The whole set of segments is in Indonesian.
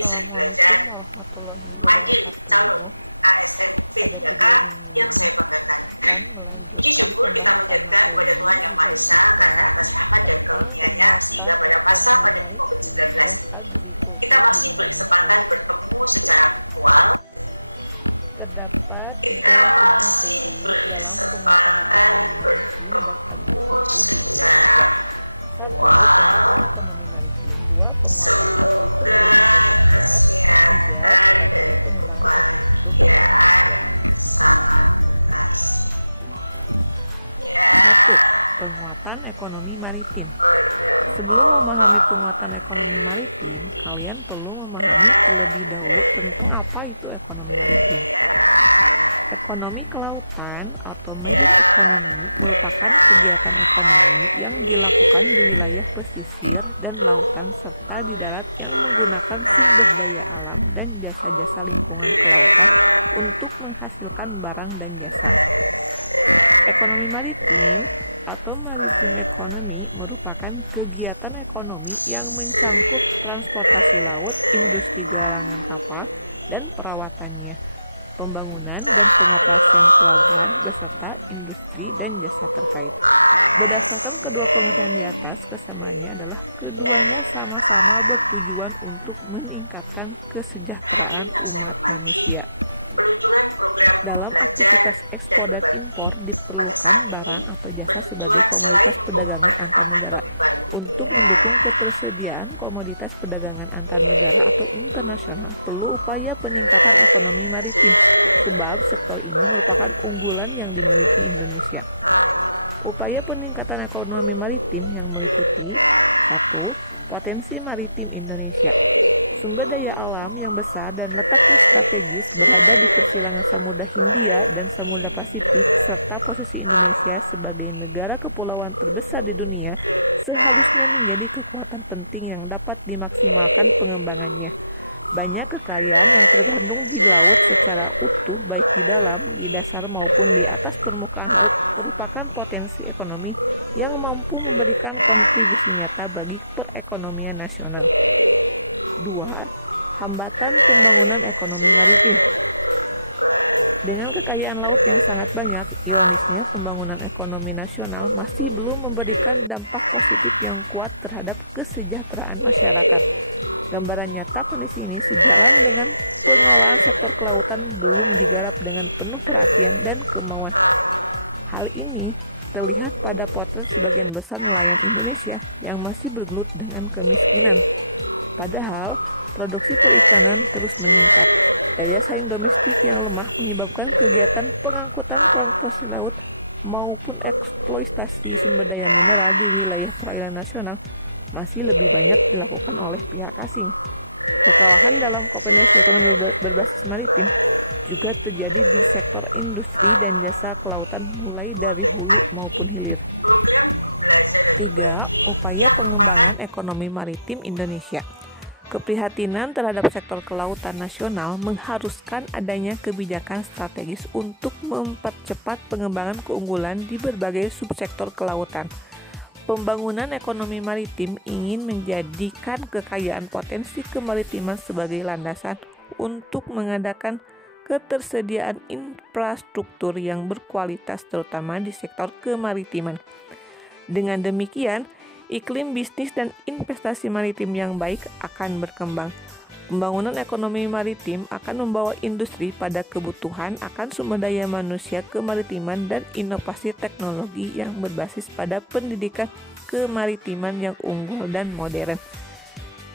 Assalamualaikum warahmatullahi wabarakatuh. Pada video ini akan melanjutkan pembahasan materi di bab 3 tentang penguatan ekonomi maritim dan agrikultur di Indonesia. Terdapat 3 submateri dalam penguatan ekonomi maritim dan agrikultur di Indonesia. 1. Penguatan ekonomi maritim. 2. Penguatan agrikultur di Indonesia. 3. Strategi pengembangan agrikultur di Indonesia. 1. Penguatan ekonomi maritim. Sebelum memahami penguatan ekonomi maritim, kalian perlu memahami terlebih dahulu tentang apa itu ekonomi maritim. Ekonomi kelautan atau marine economy merupakan kegiatan ekonomi yang dilakukan di wilayah pesisir dan lautan serta di darat yang menggunakan sumber daya alam dan jasa-jasa lingkungan kelautan untuk menghasilkan barang dan jasa. Ekonomi maritim atau maritime economy merupakan kegiatan ekonomi yang mencangkup transportasi laut, industri galangan kapal, dan perawatannya, pembangunan dan pengoperasian pelabuhan beserta industri dan jasa terkait. Berdasarkan kedua pengertian di atas, kesamaannya adalah keduanya sama-sama bertujuan untuk meningkatkan kesejahteraan umat manusia. Dalam aktivitas ekspor dan impor diperlukan barang atau jasa sebagai komoditas perdagangan antar negara. Untuk mendukung ketersediaan komoditas perdagangan antar negara atau internasional, perlu upaya peningkatan ekonomi maritim, sebab sektor ini merupakan unggulan yang dimiliki Indonesia. Upaya peningkatan ekonomi maritim yang meliputi 1. Potensi maritim Indonesia. Sumber daya alam yang besar dan letaknya strategis berada di persilangan Samudra Hindia dan Samudra Pasifik serta posisi Indonesia sebagai negara kepulauan terbesar di dunia seharusnya menjadi kekuatan penting yang dapat dimaksimalkan pengembangannya. Banyak kekayaan yang terkandung di laut secara utuh baik di dalam, di dasar maupun di atas permukaan laut merupakan potensi ekonomi yang mampu memberikan kontribusi nyata bagi perekonomian nasional. 2. Hambatan pembangunan ekonomi maritim. Dengan kekayaan laut yang sangat banyak, ironisnya pembangunan ekonomi nasional masih belum memberikan dampak positif yang kuat terhadap kesejahteraan masyarakat. Gambaran nyata kondisi ini sejalan dengan pengelolaan sektor kelautan belum digarap dengan penuh perhatian dan kemauan. Hal ini terlihat pada potret sebagian besar nelayan Indonesia yang masih bergelut dengan kemiskinan. Padahal, produksi perikanan terus meningkat. Daya saing domestik yang lemah menyebabkan kegiatan pengangkutan transportasi laut maupun eksploitasi sumber daya mineral di wilayah perairan nasional masih lebih banyak dilakukan oleh pihak asing. Kekalahan dalam kompetensi ekonomi berbasis maritim juga terjadi di sektor industri dan jasa kelautan mulai dari hulu maupun hilir. 3. Upaya pengembangan ekonomi maritim Indonesia. Keprihatinan terhadap sektor kelautan nasional mengharuskan adanya kebijakan strategis untuk mempercepat pengembangan keunggulan di berbagai subsektor kelautan. Pembangunan ekonomi maritim ingin menjadikan kekayaan potensi kemaritiman sebagai landasan untuk mengadakan ketersediaan infrastruktur yang berkualitas terutama di sektor kemaritiman. Dengan demikian, iklim bisnis dan investasi maritim yang baik akan berkembang. Pembangunan ekonomi maritim akan membawa industri pada kebutuhan akan sumber daya manusia kemaritiman dan inovasi teknologi yang berbasis pada pendidikan kemaritiman yang unggul dan modern.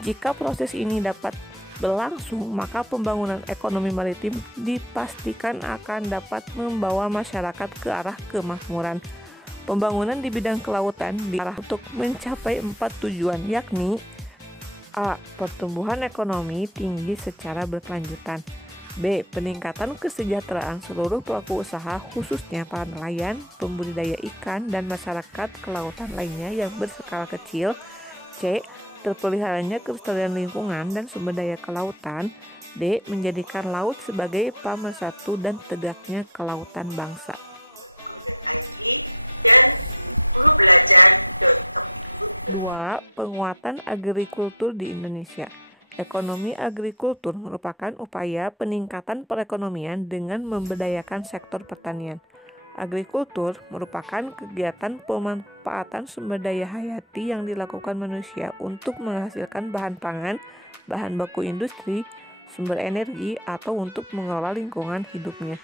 Jika proses ini dapat berlangsung, maka pembangunan ekonomi maritim dipastikan akan dapat membawa masyarakat ke arah kemakmuran. Pembangunan di bidang kelautan diarah untuk mencapai 4 tujuan, yakni A. Pertumbuhan ekonomi tinggi secara berkelanjutan. B. Peningkatan kesejahteraan seluruh pelaku usaha khususnya para nelayan, pembudidaya ikan, dan masyarakat kelautan lainnya yang berskala kecil. C. Terpeliharanya kelestarian lingkungan dan sumber daya kelautan. D. Menjadikan laut sebagai pemersatu dan tegaknya kelautan bangsa. 2. Penguatan agrikultur di Indonesia. Ekonomi agrikultur merupakan upaya peningkatan perekonomian dengan memberdayakan sektor pertanian. Agrikultur merupakan kegiatan pemanfaatan sumber daya hayati yang dilakukan manusia untuk menghasilkan bahan pangan, bahan baku industri, sumber energi, atau untuk mengelola lingkungan hidupnya.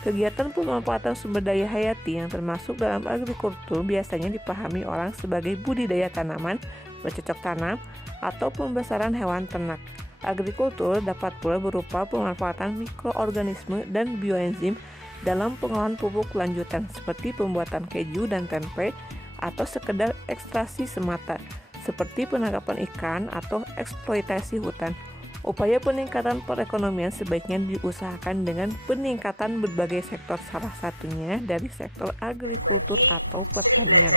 Kegiatan pemanfaatan sumber daya hayati yang termasuk dalam agrikultur biasanya dipahami orang sebagai budidaya tanaman, bercocok tanam, atau pembesaran hewan ternak. Agrikultur dapat pula berupa pemanfaatan mikroorganisme dan bioenzim dalam pengolahan pupuk lanjutan seperti pembuatan keju dan tempe atau sekedar ekstraksi semata seperti penangkapan ikan atau eksploitasi hutan. Upaya peningkatan perekonomian sebaiknya diusahakan dengan peningkatan berbagai sektor, salah satunya dari sektor agrikultur atau pertanian.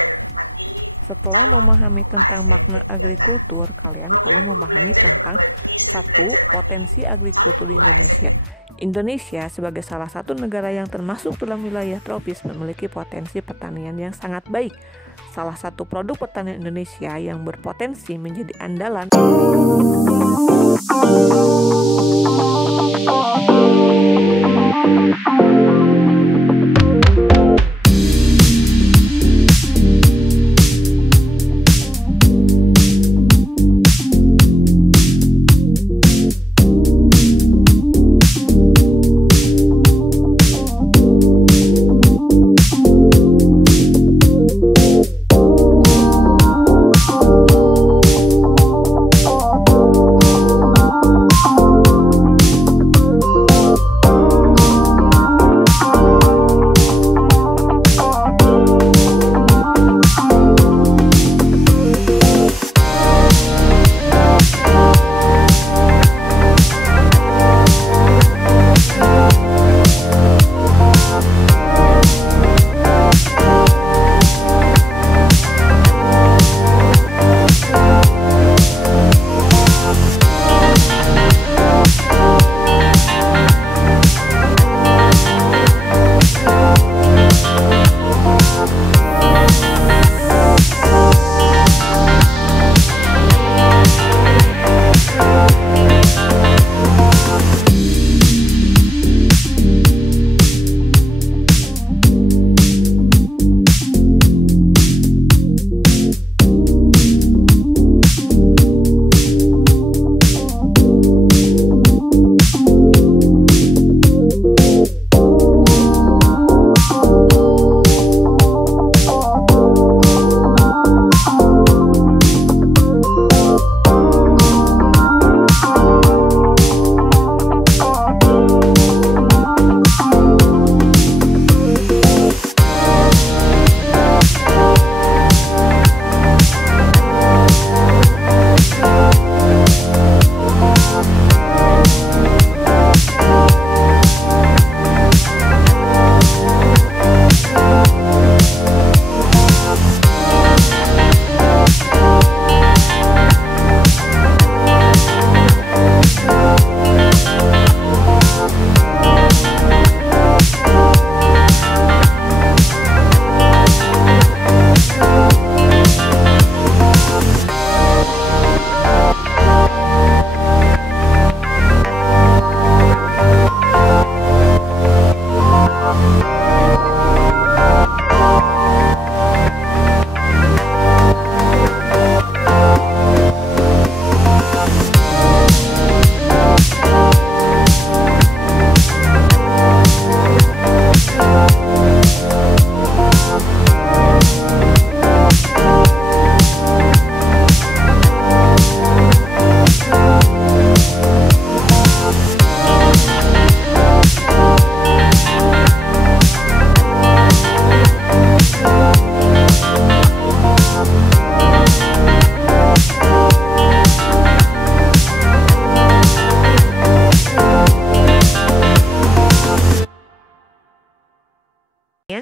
Setelah memahami tentang makna agrikultur, kalian perlu memahami tentang satu, potensi agrikultur di Indonesia. Indonesia sebagai salah satu negara yang termasuk dalam wilayah tropis memiliki potensi pertanian yang sangat baik. Salah satu produk pertanian Indonesia yang berpotensi menjadi andalan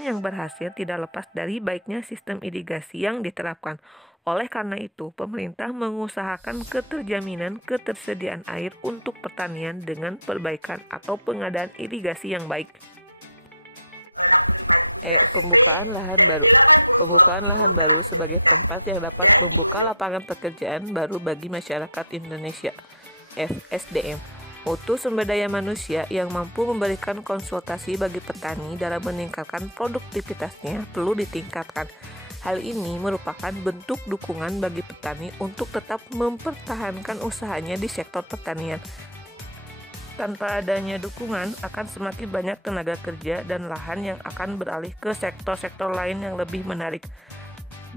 yang berhasil tidak lepas dari baiknya sistem irigasi yang diterapkan. Oleh karena itu, pemerintah mengusahakan keterjaminan ketersediaan air untuk pertanian dengan perbaikan atau pengadaan irigasi yang baik. Pembukaan lahan baru. Pembukaan lahan baru sebagai tempat yang dapat membuka lapangan pekerjaan baru bagi masyarakat Indonesia. FSDM. Mutu sumber daya manusia yang mampu memberikan konsultasi bagi petani dalam meningkatkan produktivitasnya perlu ditingkatkan. Hal ini merupakan bentuk dukungan bagi petani untuk tetap mempertahankan usahanya di sektor pertanian. Tanpa adanya dukungan, akan semakin banyak tenaga kerja dan lahan yang akan beralih ke sektor-sektor lain yang lebih menarik.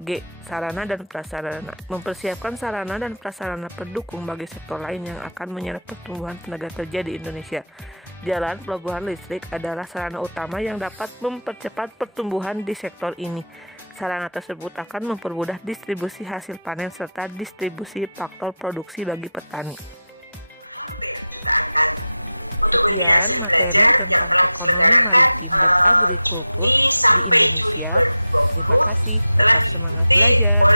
G. Sarana dan prasarana. Mempersiapkan sarana dan prasarana pendukung bagi sektor lain yang akan menyerap pertumbuhan tenaga kerja di Indonesia. Jalan, pelabuhan, listrik adalah sarana utama yang dapat mempercepat pertumbuhan di sektor ini. Sarana tersebut akan mempermudah distribusi hasil panen serta distribusi faktor produksi bagi petani. Sekian materi tentang ekonomi maritim dan agrikultur di Indonesia. Terima kasih, tetap semangat belajar.